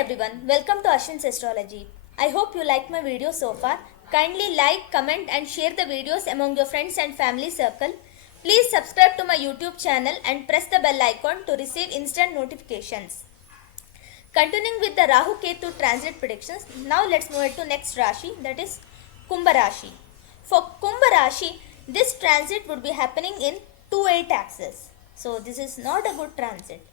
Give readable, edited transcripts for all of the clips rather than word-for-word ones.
everyone, welcome to Ashwin's Astrology. I hope you liked my video so far. Kindly like, comment and share the videos among your friends and family circle. Please subscribe to my YouTube channel and press the bell icon to receive instant notifications. Continuing with the Rahu-Ketu Transit predictions, now let's move it to next Rashi, that is Kumbha Rashi. For Kumbha Rashi, this transit would be happening in 2-8 axis. So this is not a good transit,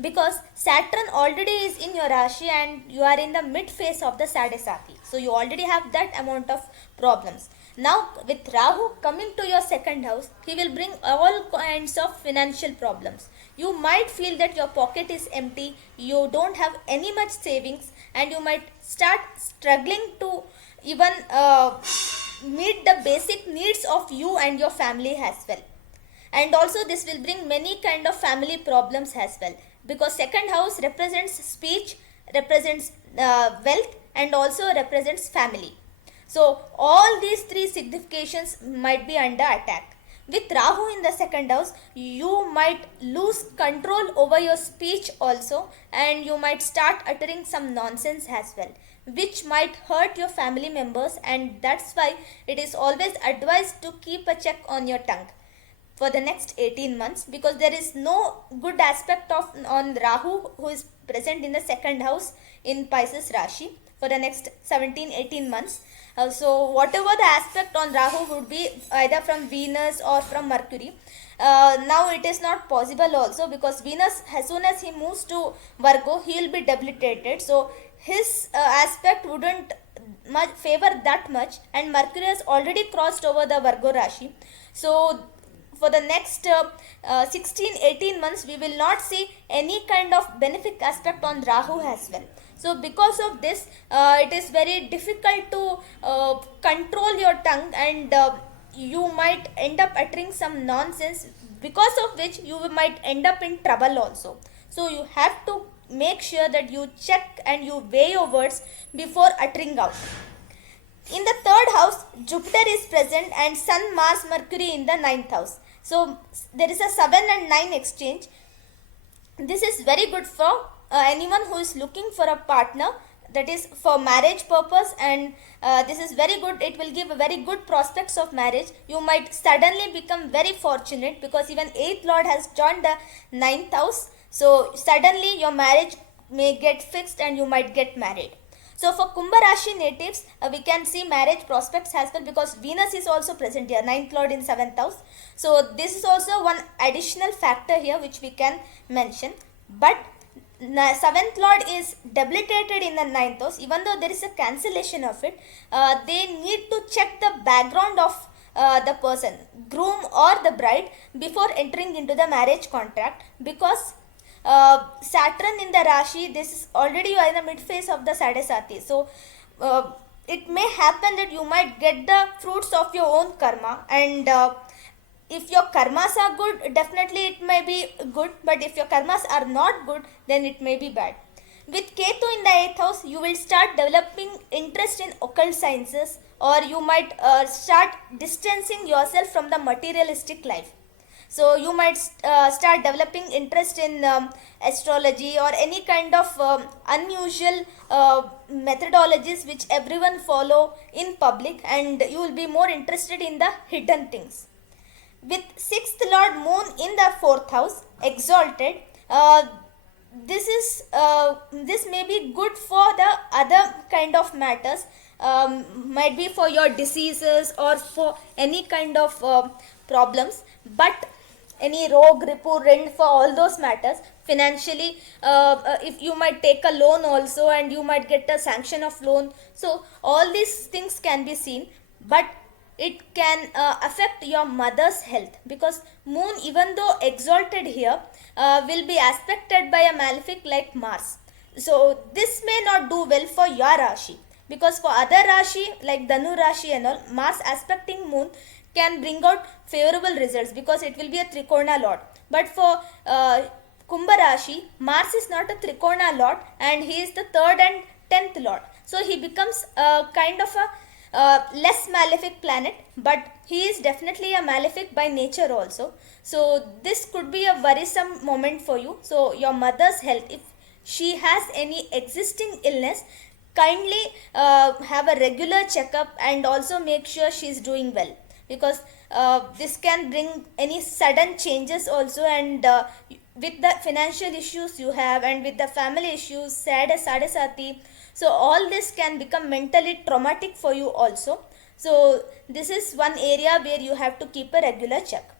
because Saturn already is in your Rashi and you are in the mid phase of the Sadesati. So you already have that amount of problems. Now with Rahu coming to your second house, he will bring all kinds of financial problems. You might feel that your pocket is empty, you don't have any much savings, and you might start struggling to even meet the basic needs of you and your family as well. And also this will bring many kind of family problems as well, because second house represents speech, represents wealth, and also represents family. So all these three significations might be under attack. With Rahu in the second house, you might lose control over your speech also, and you might start uttering some nonsense as well, which might hurt your family members, and that's why it is always advised to keep a check on your tongue for the next 18 months, because there is no good aspect of on Rahu, who is present in the second house in Pisces Rashi for the next 17-18 months. So whatever the aspect on Rahu would be either from Venus or from Mercury. Now it is not possible also, because Venus, as soon as he moves to Virgo, he will be debilitated. So his aspect wouldn't favor that much, and Mercury has already crossed over the Virgo Rashi. So for the next 16-18 months, we will not see any kind of benefic aspect on Rahu as well. So because of this, it is very difficult to control your tongue, and you might end up uttering some nonsense, because of which you might end up in trouble also. So you have to make sure that you check and you weigh your words before uttering out. In the third house, Jupiter is present and Sun, Mars, Mercury in the ninth house. So there is a 7 and 9 exchange. This is very good for anyone who is looking for a partner, that is for marriage purpose, and this is very good. It will give a very good prospects of marriage. You might suddenly become very fortunate, because even 8th Lord has joined the 9th house. So suddenly your marriage may get fixed and you might get married. So for Kumbha Rashi natives, we can see marriage prospects as well, because Venus is also present here, 9th Lord in 7th house. So this is also one additional factor here which we can mention. But 7th Lord is debilitated in the 9th house. Even though there is a cancellation of it, they need to check the background of the person, groom or the bride, before entering into the marriage contract, because Saturn in the Rashi, this is already you are in the mid phase of the Sadesati. So it may happen that you might get the fruits of your own karma, and if your karmas are good, definitely it may be good, but if your karmas are not good, then it may be bad. With Ketu in the 8th house, you will start developing interest in occult sciences, or you might start distancing yourself from the materialistic life. So you might start developing interest in astrology or any kind of unusual methodologies which everyone follow in public, and you will be more interested in the hidden things. With 6th Lord Moon in the 4th house, exalted, this may be good for the other kind of matters, might be for your diseases or for any kind of problems, but any rogue, ripu, rend, for all those matters, financially, if you might take a loan also, and you might get a sanction of loan. So all these things can be seen, but it can affect your mother's health, because Moon, even though exalted here, will be aspected by a malefic like Mars. So this may not do well for your Rashi, because for other Rashi like Dhanu Rashi and all, Mars aspecting Moon can bring out favorable results, because it will be a Trikona Lord. But for Kumbha Rashi, Mars is not a Trikona Lord, and he is the 3rd and 10th Lord. So he becomes kind of a less malefic planet, but he is definitely a malefic by nature also. So this could be a worrisome moment for you. So your mother's health, if she has any existing illness, kindly have a regular checkup and also make sure she's doing well, because this can bring any sudden changes also, and with the financial issues you have and with the family issues, sad as sadasati, so all this can become mentally traumatic for you also. So this is one area where you have to keep a regular check.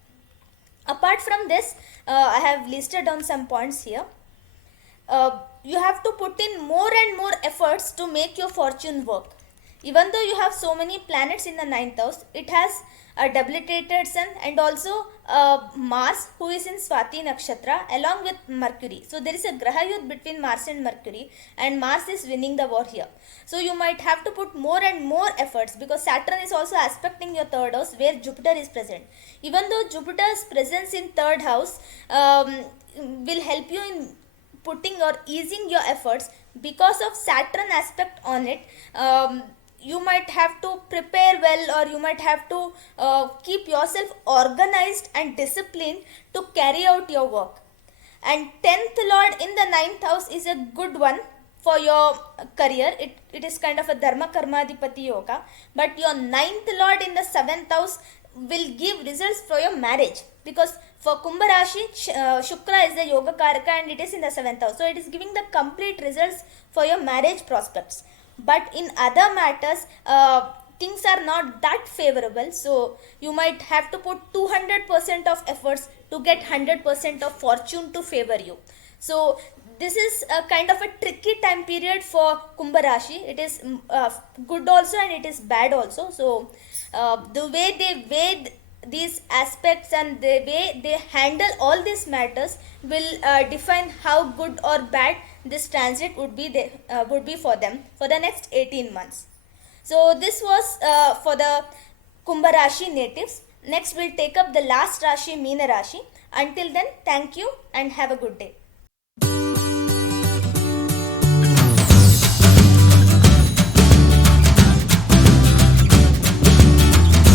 Apart from this, I have listed down some points here. You have to put in more and more efforts to make your fortune work. Even though you have so many planets in the ninth house, it has a debilitated sun and also Mars, who is in Swati Nakshatra, along with Mercury. So there is a Graha Yudh between Mars and Mercury, and Mars is winning the war here. So you might have to put more and more efforts, because Saturn is also aspecting your third house where Jupiter is present. Even though Jupiter's presence in third house will help you in putting or easing your efforts, because of Saturn aspect on it, you might have to prepare well, or you might have to keep yourself organized and disciplined to carry out your work. And 10th lord in the 9th house is a good one for your career. It is kind of a dharma karmadipati yoga, but your 9th lord in the 7th house will give results for your marriage, because for Kumbha Rashi, Shukra is the yoga karaka and it is in the 7th house, so it is giving the complete results for your marriage prospects. But in other matters, things are not that favorable, so you might have to put 200% of efforts to get 100% of fortune to favor you. So this is a kind of a tricky time period for Kumbha Rashi. It is good also and it is bad also. So the way they weigh these aspects and the way they handle all these matters will define how good or bad this transit would be for them for the next 18 months. So this was for the Kumbha Rashi natives. Next we'll take up the last Rashi, Meena Rashi. Until then, thank you and have a good day.